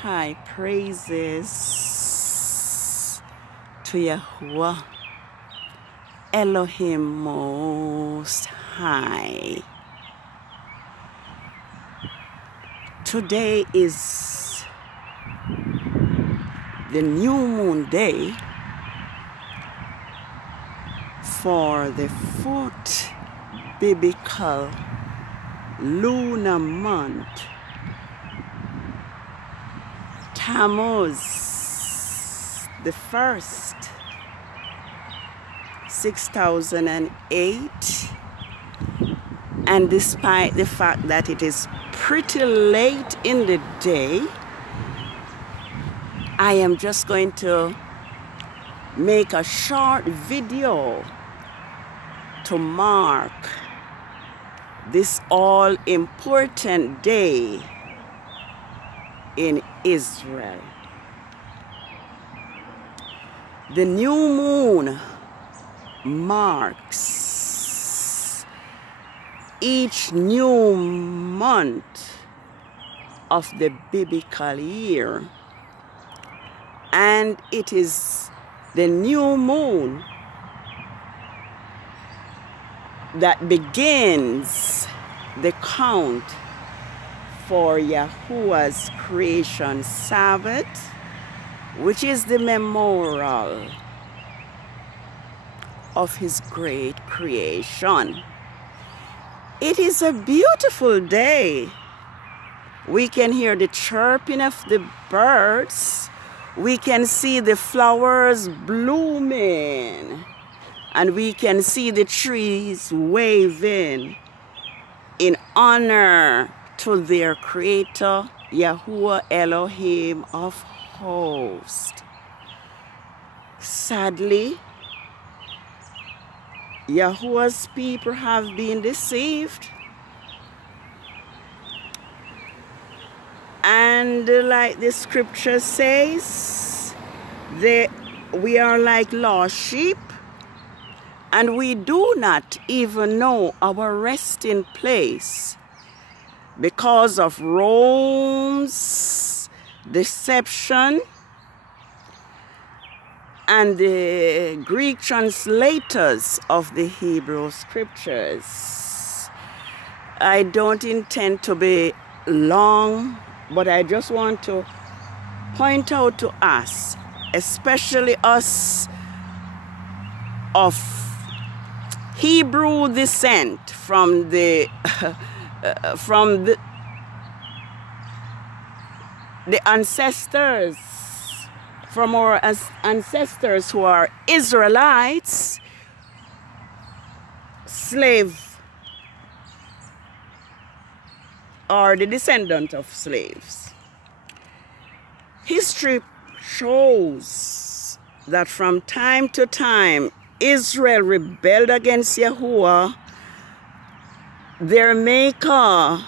High praises to Yahuwah, Elohim Most High. Today is the new moon day for the 4th biblical lunar month, TAMMUZ, the first, 6008, and despite the fact that it is pretty late in the day, I am just going to make a short video to mark this all-important day in Israel. The new moon marks each new month of the biblical year, and it is the new moon that begins the count for Yahuwah's creation Sabbath, which is the memorial of his great creation. It is a beautiful day. We can hear the chirping of the birds. We can see the flowers blooming. And we can see the trees waving in honor to their creator, Yahuwah Elohim of hosts. Sadly, Yahuwah's people have been deceived. And like the scripture says, we are like lost sheep, and we do not even know our resting place because of Rome's deception and the Greek translators of the Hebrew scriptures. I don't intend to be long, but I just want to point out to us, especially us of Hebrew descent from the ancestors, from our ancestors who are Israelites, slave, or the descendant of slaves. History shows that from time to time Israel rebelled against Yahuwah, their maker,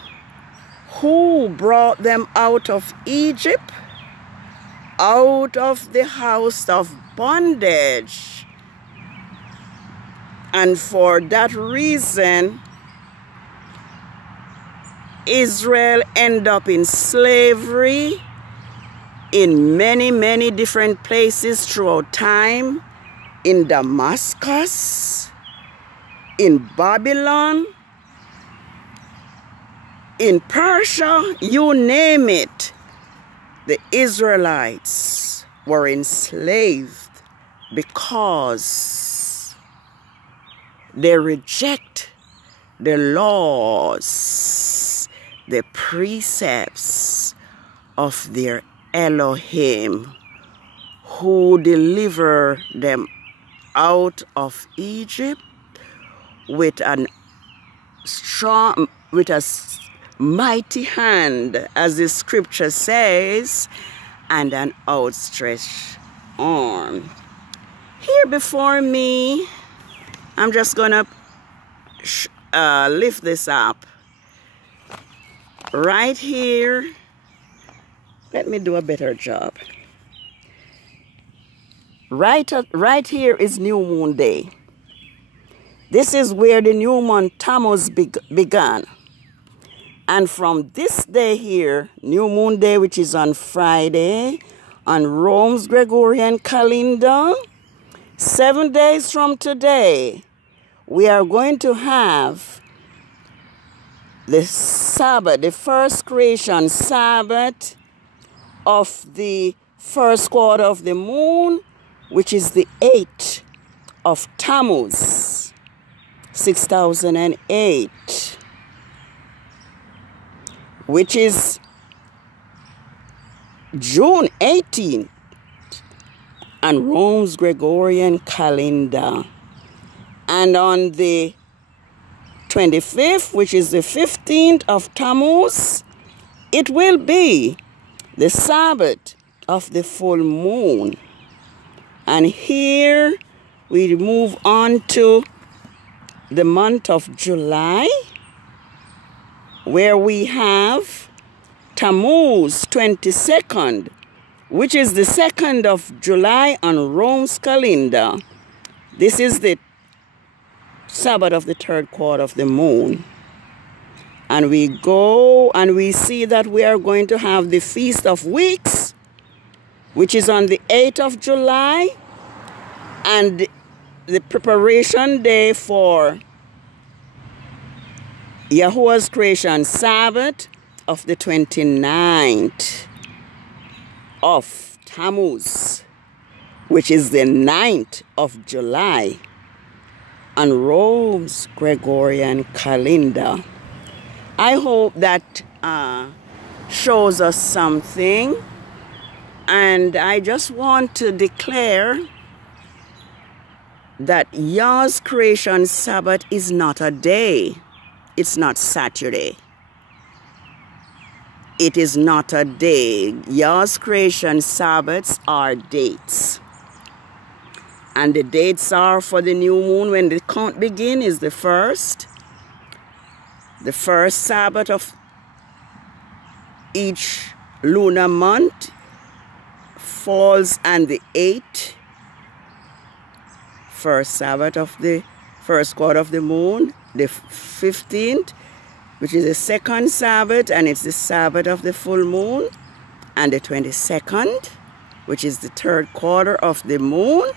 who brought them out of Egypt, out of the house of bondage. And for that reason, Israel ended up in slavery in many, many different places throughout time, in Damascus, in Babylon, in Persia, you name it. The Israelites were enslaved because they reject the laws, the precepts of their Elohim, who deliver them out of Egypt with a mighty hand, as the scripture says, and an outstretched arm. Here before me, I'm just gonna lift this up. Right here, let me do a better job. Right here is New Moon Day. This is where the new month Tammuz began. And from this day here, New Moon Day, which is on Friday, on Rome's Gregorian calendar, 7 days from today, we are going to have the Sabbath, the first creation Sabbath of the first quarter of the moon, which is the 8th of Tammuz, 6008, which is June 18th on Rome's Gregorian calendar. And on the 25th, which is the 15th of Tammuz, it will be the Sabbath of the full moon. And here we move on to the month of July, where we have Tammuz 22nd, which is the 2nd of July on Rome's calendar. This is the Sabbath of the third quarter of the moon. And we go and we see that we are going to have the Feast of Weeks, which is on the 8th of July, and the preparation day for Yahuwah's creation Sabbath of the 29th of Tammuz, which is the 9th of July on Rome's Gregorian calendar. I hope that shows us something, and I just want to declare that Yah's creation Sabbath is not a day. It's not Saturday. It is not a day. Yah's creation Sabbaths are dates. And the dates are for the new moon when the count begins is the first. The first Sabbath of each lunar month falls on the 8th. First Sabbath of the first quarter of the moon, the 15th, which is the second Sabbath, and it's the Sabbath of the full moon, and the 22nd, which is the third quarter of the moon,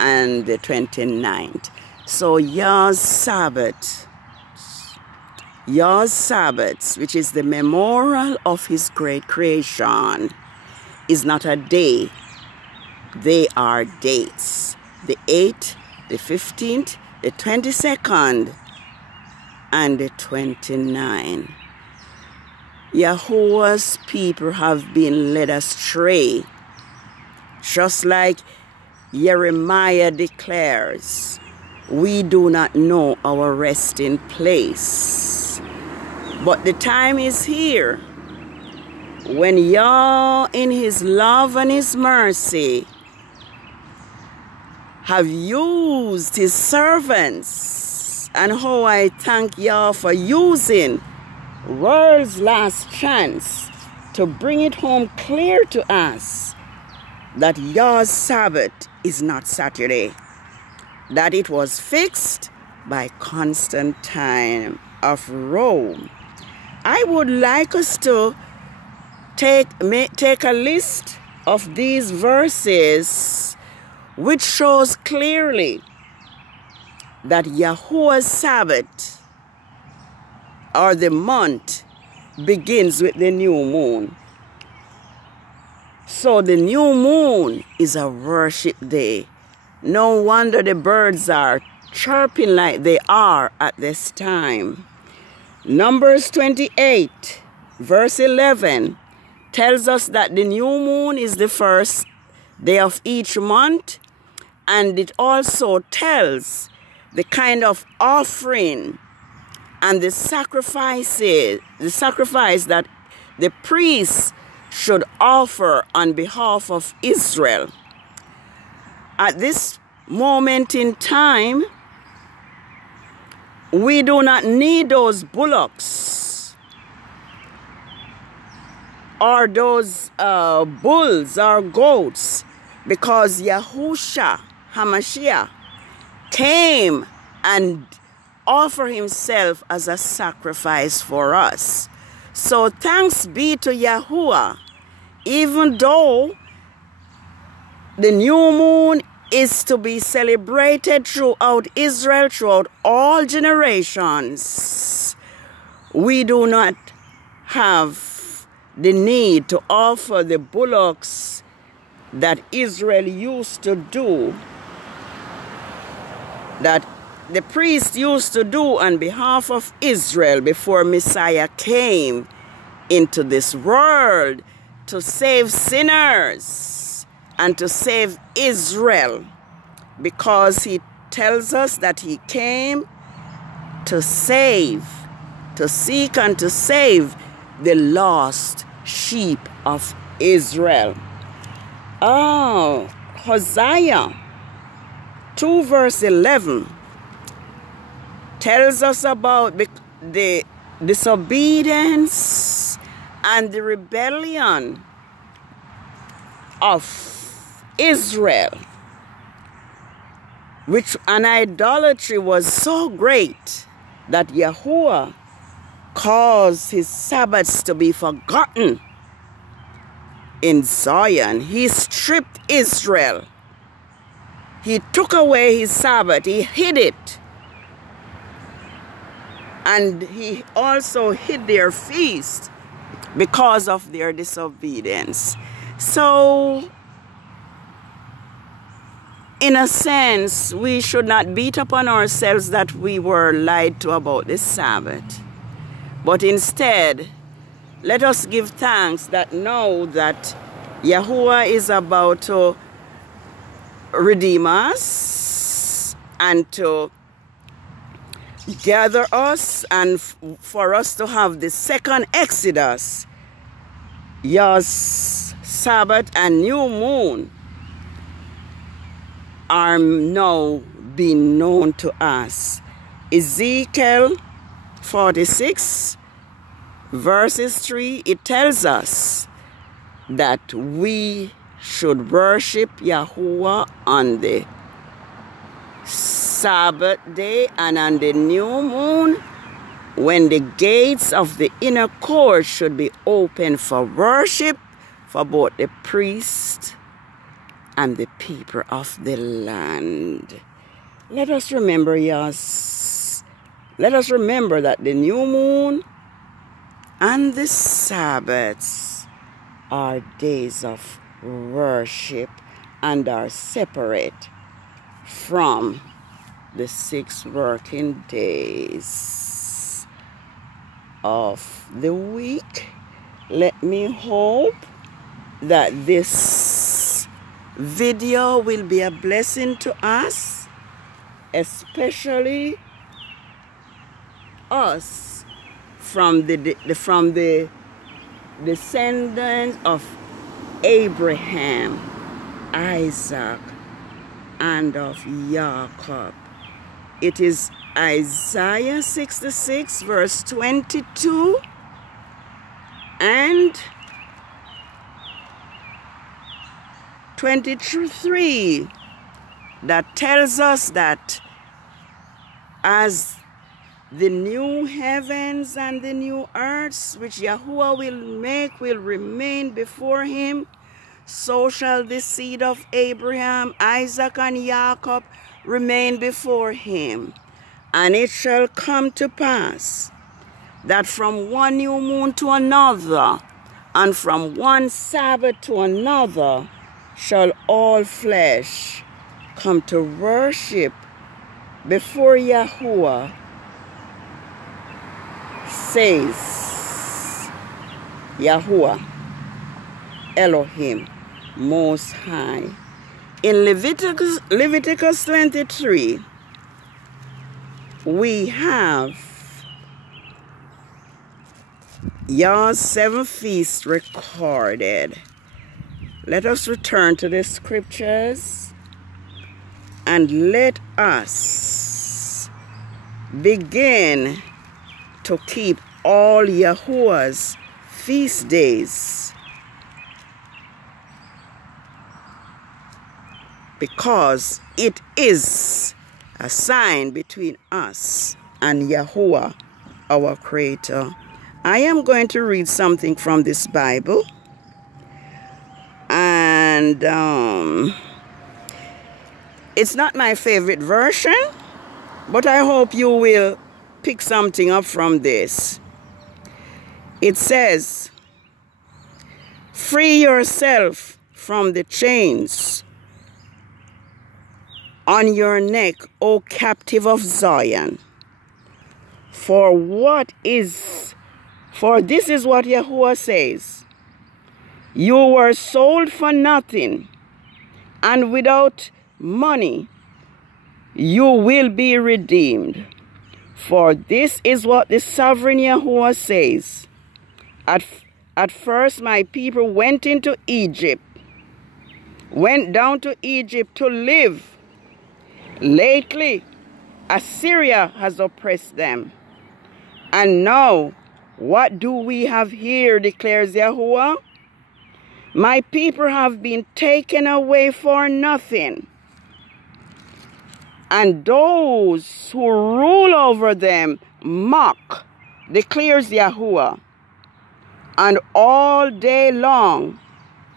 and the 29th. So Yah's Sabbaths, which is the memorial of his great creation, is not a day. They are dates. The 8th, the 15th, the 22nd, and the 29th. Yahuwah's people have been led astray, just like Jeremiah declares, we do not know our resting place. But the time is here when Yah, in his love and his mercy, have used his servants. And how I thank Yah for using world's last chance to bring it home clear to us that Yah's Sabbath is not Saturday, that it was fixed by Constantine of Rome. I would like us to take a list of these verses which shows clearly that Yahuwah's Sabbath, or the month, begins with the new moon. So the new moon is a worship day. No wonder the birds are chirping like they are at this time. Numbers 28, verse 11, tells us that the new moon is the first day of each month, and it also tells the kind of offering and the sacrifice that the priests should offer on behalf of Israel. At this moment in time, we do not need those bullocks or those bulls or goats, because Yahushua HaMashiach came and offer himself as a sacrifice for us. So thanks be to Yahuwah, even though the new moon is to be celebrated throughout Israel, throughout all generations. We do not have the need to offer the bullocks that Israel used to do, that the priest used to do on behalf of Israel before Messiah came into this world to save sinners and to save Israel, because he tells us that he came to save, to seek and to save the lost sheep of Israel. Oh, Hosea 2 verse 11 tells us about the disobedience and the rebellion of Israel, which an idolatry was so great that Yahuwah caused his Sabbaths to be forgotten in Zion. He stripped Israel. He took away his Sabbath. He hid it. And he also hid their feast because of their disobedience. So, in a sense, we should not beat upon ourselves that we were lied to about the Sabbath. But instead, let us give thanks that know that Yahuwah is about to redeem us and to gather us, and for us to have the second Exodus. Yah's Sabbath and new moon are now being known to us. Ezekiel 46 verses 3, it tells us that we should worship Yahuwah on the Sabbath day and on the new moon, when the gates of the inner court should be open for worship for both the priest and the people of the land. Let us remember, yes, let us remember that the new moon and the Sabbaths are days of worship and are separate from the 6 working days of the week. Let me hope that this video will be a blessing to us, especially us from the descendants of Abraham, Isaac, and of Jacob. It is Isaiah 66 verse 22 and 23 that tells us that as the new heavens and the new earths which Yahuwah will make will remain before him, so shall the seed of Abraham, Isaac, and Jacob remain before him. And it shall come to pass that from one new moon to another, and from one Sabbath to another, shall all flesh come to worship before Yahuwah, says Yahuwah Elohim Most High. In Leviticus 23, we have Yah's 7 feasts recorded. Let us return to the scriptures and let us begin to keep all Yahuwah's feast days, because it is a sign between us and Yahuwah, our Creator. I am going to read something from this Bible. And it's not my favorite version, but I hope you will pick something up from this. It says, "Free yourself from the chains on your neck, O captive of Zion. For this is what Yahuwah says. You were sold for nothing, and without money you will be redeemed. For this is what the sovereign Yahuwah says. At first my people went down to Egypt to live. Lately, Assyria has oppressed them. And now, what do we have here, declares Yahuwah? My people have been taken away for nothing, and those who rule over them mock, declares Yahuwah. And all day long,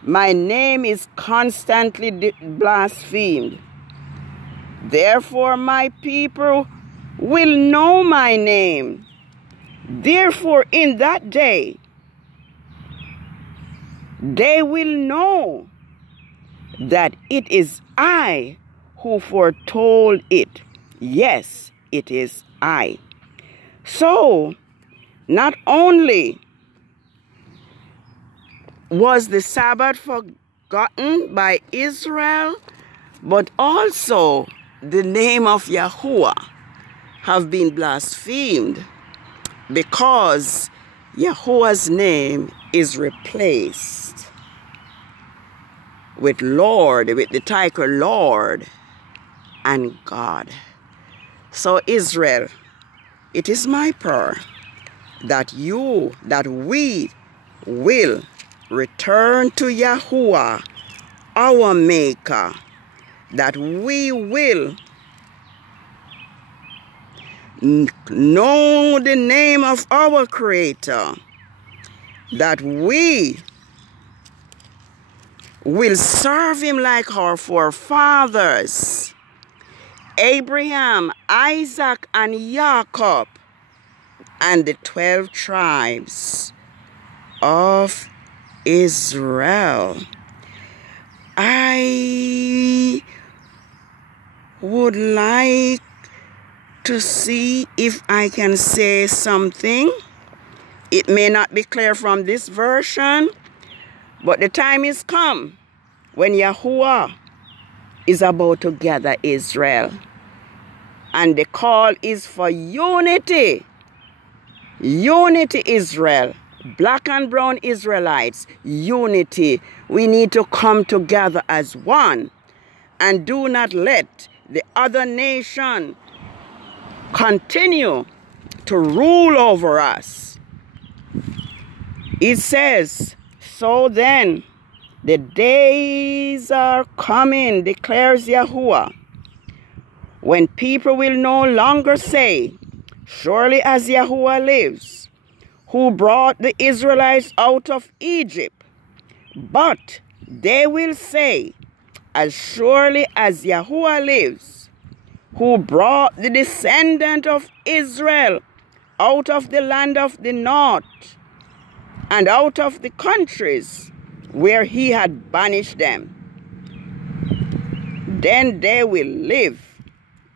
my name is constantly blasphemed. Therefore, my people will know my name. Therefore, in that day, they will know that it is I who foretold it. Yes, it is I." So, not only was the Sabbath forgotten by Israel, but also the name of Yahuwah have been blasphemed, because Yahuwah's name is replaced with Lord, with the title Lord and God. So Israel, it is my prayer that we will return to Yahuwah, our Maker, that we will know the name of our Creator, that we will serve Him like our forefathers, Abraham, Isaac, and Jacob, and the 12 tribes of Israel. I would like to see if I can say something. It may not be clear from this version, but the time is come when Yahuwah is about to gather Israel. And the call is for unity. Unity, Israel. Black and brown Israelites, unity. We need to come together as one, and do not let the other nation continue to rule over us. It says, "So then, the days are coming, declares Yahuwah, when people will no longer say, 'Surely as Yahuwah lives, who brought the Israelites out of Egypt,' but they will say, 'As surely as Yahuwah lives, who brought the descendant of Israel out of the land of the north and out of the countries where he had banished them, then they will live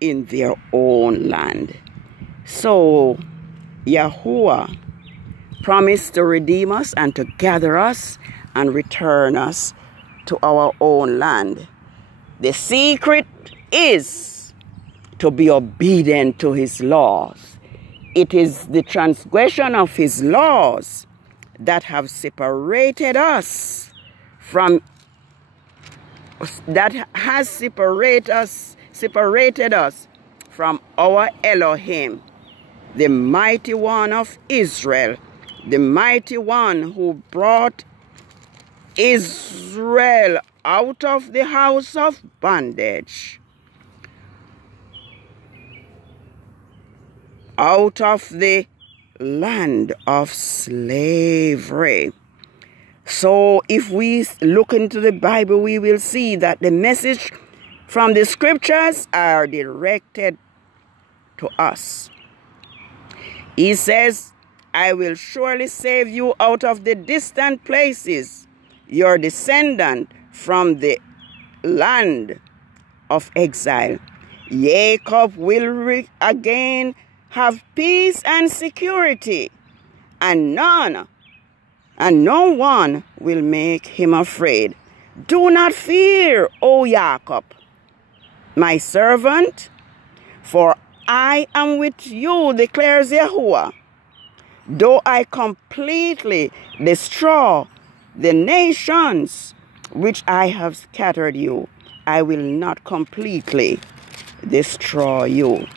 in their own land.'" So Yahuwah promised to redeem us and to gather us and return us to our own land. The secret is to be obedient to His laws. It is the transgression of His laws that have separated us from, that has separated us from our Elohim, the mighty one of Israel, the mighty one who brought Israel out of the house of bondage. out of the land of slavery. So if we look into the Bible, we will see that the message from the scriptures are directed to us. He says, I will surely save you out of the distant places, your descendant from the land of exile. Jacob will again have peace and security, and no one will make him afraid. Do not fear, O Jacob, my servant, for I am with you, declares Yahuwah. Though I completely destroy the nations which I have scattered you, I will not completely destroy you.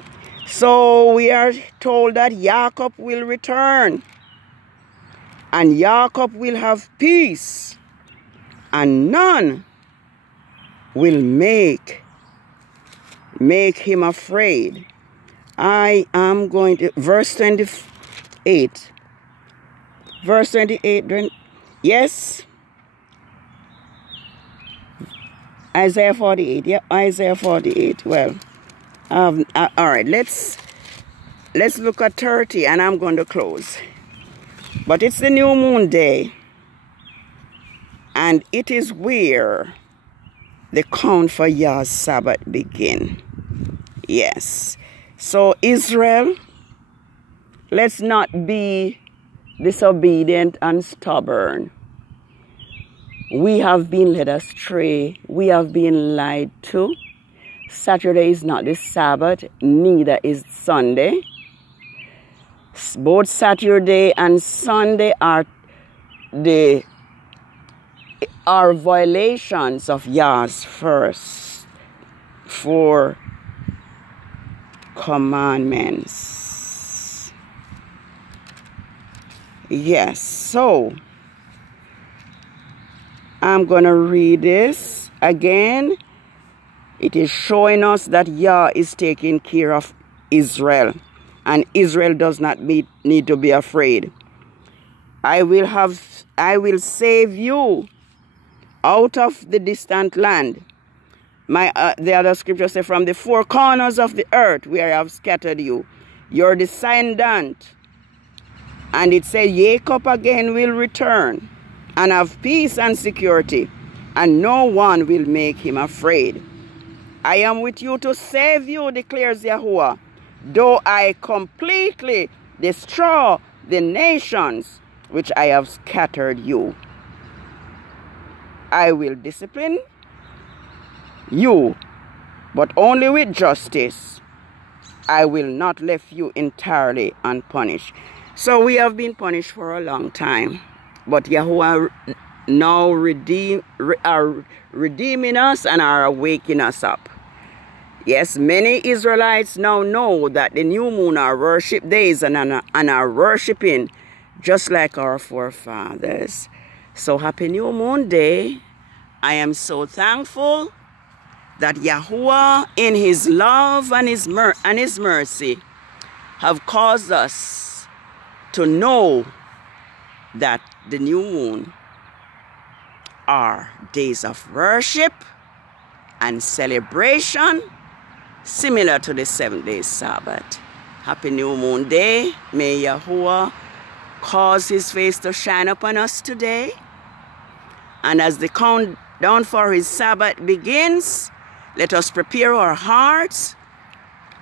So we are told that Jacob will return, and Jacob will have peace, and none will make him afraid. I am going to verse 28. Verse 28. Yes. Isaiah 48. Yeah, Isaiah 48. Well, all right. Let's look at 30, and I'm going to close. But it's the new moon day, and it is where the count for Yah's Sabbath begin. Yes. So Israel, let's not be disobedient and stubborn. We have been led astray. We have been lied to. Saturday is not the Sabbath, neither is Sunday. Both Saturday and Sunday are violations of Yah's first 4 commandments. Yes, so I'm going to read this again. It is showing us that Yah is taking care of Israel, and Israel does not need to be afraid. I will save you out of the distant land. The other scripture says, from the 4 corners of the earth where I have scattered you, your descendant. And it says, Jacob again will return and have peace and security, and no one will make him afraid. I am with you to save you, declares Yahuwah, though I completely destroy the nations which I have scattered you. I will discipline you, but only with justice. I will not leave you entirely unpunished. So we have been punished for a long time, but Yahuwah now are redeeming us and are waking us up. Yes, many Israelites now know that the new moon are worship days and are worshiping just like our forefathers. So happy new moon day. I am so thankful that Yahuwah in his love and his mercy have caused us to know that the new moon are days of worship and celebration similar to the 7-day Sabbath. Happy new moon day. May Yahuwah cause his face to shine upon us today. And as the countdown for his Sabbath begins, let us prepare our hearts,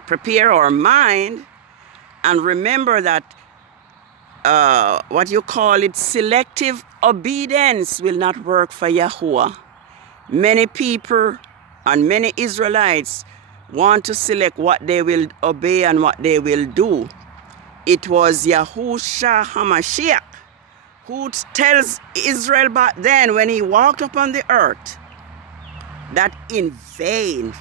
prepare our mind, and remember that what you call it, selective obedience will not work for Yahuwah. Many people and many Israelites want to select what they will obey and what they will do. It was Yahushua HaMashiach who tells Israel back then when he walked upon the earth that in vain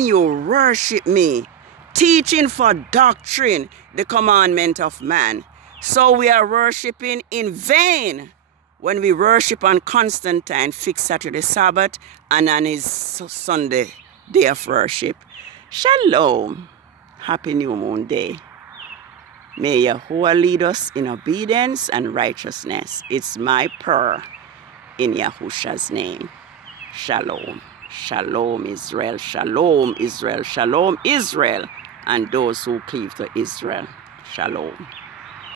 you worship me, teaching for doctrine the commandment of man. So we are worshiping in vain when we worship on Constantine, fixed Saturday Sabbath, and on his Sunday day of worship. Shalom. Happy New Moon Day. May Yahuwah lead us in obedience and righteousness. It's my prayer in Yahusha's name. Shalom. Shalom Israel. Shalom Israel. Shalom Israel. And those who cleave to Israel. Shalom.